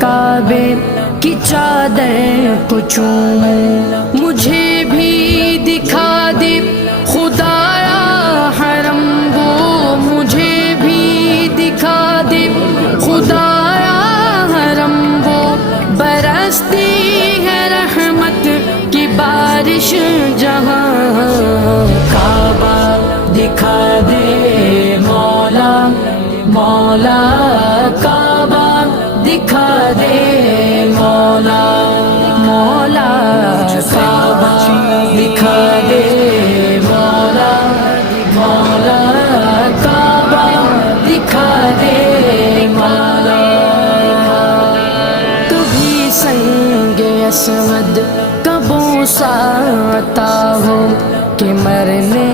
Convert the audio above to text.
کعبے کی چادر کو چوموں، مجھے بھی دکھا دے خدایا حرم وہ، مجھے بھی دکھا دے خدایا حرم وہ، برستی ہے رحمت کی بارش جہاں، کعبہ دکھا دے مولا مولا، کعبہ دکھا دے مولا مولا، کعبہ دکھا دے مولا مولا، کعبہ دکھا دے مولا۔ تو بھی سنگ اسود کا بوسہ عطا